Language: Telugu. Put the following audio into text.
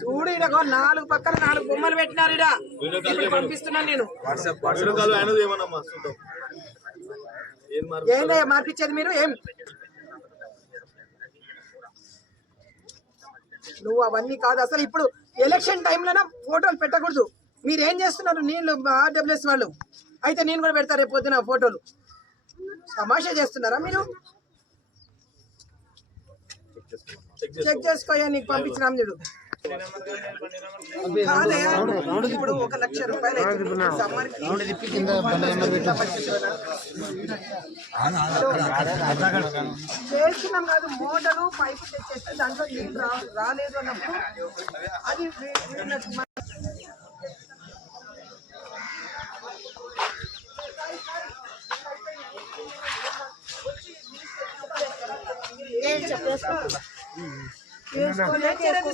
చూడు ఇడ 4 పక్కన 4 బొమ్మలు పెట్టినారు. ఇడ పంపిస్తున్నాను నేను. ఏందయ్యా మార్పించేది మీరు? ఏం నువ్వు అవన్నీ కాదు. అసలు ఇప్పుడు ఎలక్షన్ టైంలోనే ఫోటోలు పెట్టకూడదు. మీరు ఏం చేస్తున్నారు? నీళ్ళు ఆర్డబ్ల్యూఎస్ వాళ్ళు అయితే నేను కూడా పెడతా రేపు పొద్దున ఫోటోలు. తమాషా చేస్తున్నారా మీరు? చెక్ చేసుకోయా, నీకు పంపించినాం చూడు. ఇప్పుడు 1 లక్ష రూపాయలు చేస్తున్నాం కాదు. మోటారు పైపు తెచ్చేస్తే దాంట్లో నీళ్ళు రాలేదు అన్నప్పుడు అది చెప్పేసుకో.